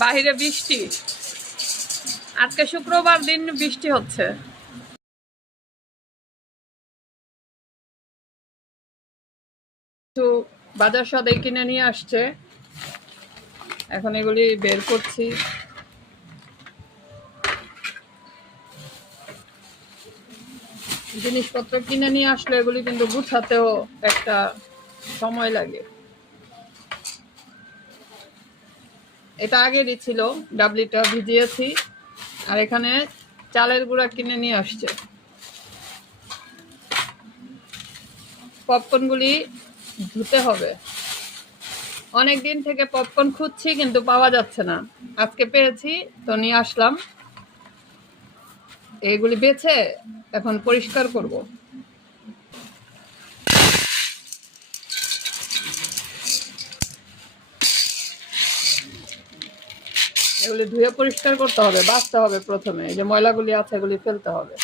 বাহিরে বৃষ্টি, আজকে শুক্রবার দিন বৃষ্টি হচ্ছে। বাজার সদাই কিনে নিয়ে আসছে, এখন এগুলি বের করছি। জিনিসপত্র কিনে নিয়ে আসলে এগুলি কিন্তু গুছাতেও একটা সময় লাগে। এটা আগেরই ছিল, ডাবলিটা ভিজিয়েছি। আর এখানে চালের গুঁড়া কিনে নিয়ে আসছে। পপকর্নগুলি ধুতে হবে। অনেক দিন থেকে পপকর্ন খুঁজছি কিন্তু পাওয়া যাচ্ছে না, আজকে পেয়েছি তো নিয়ে আসলাম। এগুলি বেছে এখন পরিষ্কার করব। এগুলি ধুয়ে পরিষ্কার করতে হবে, বাছতে হবে প্রথমে। এই যে ময়লাগুলি আছে এগুলি ফেলতে হবে।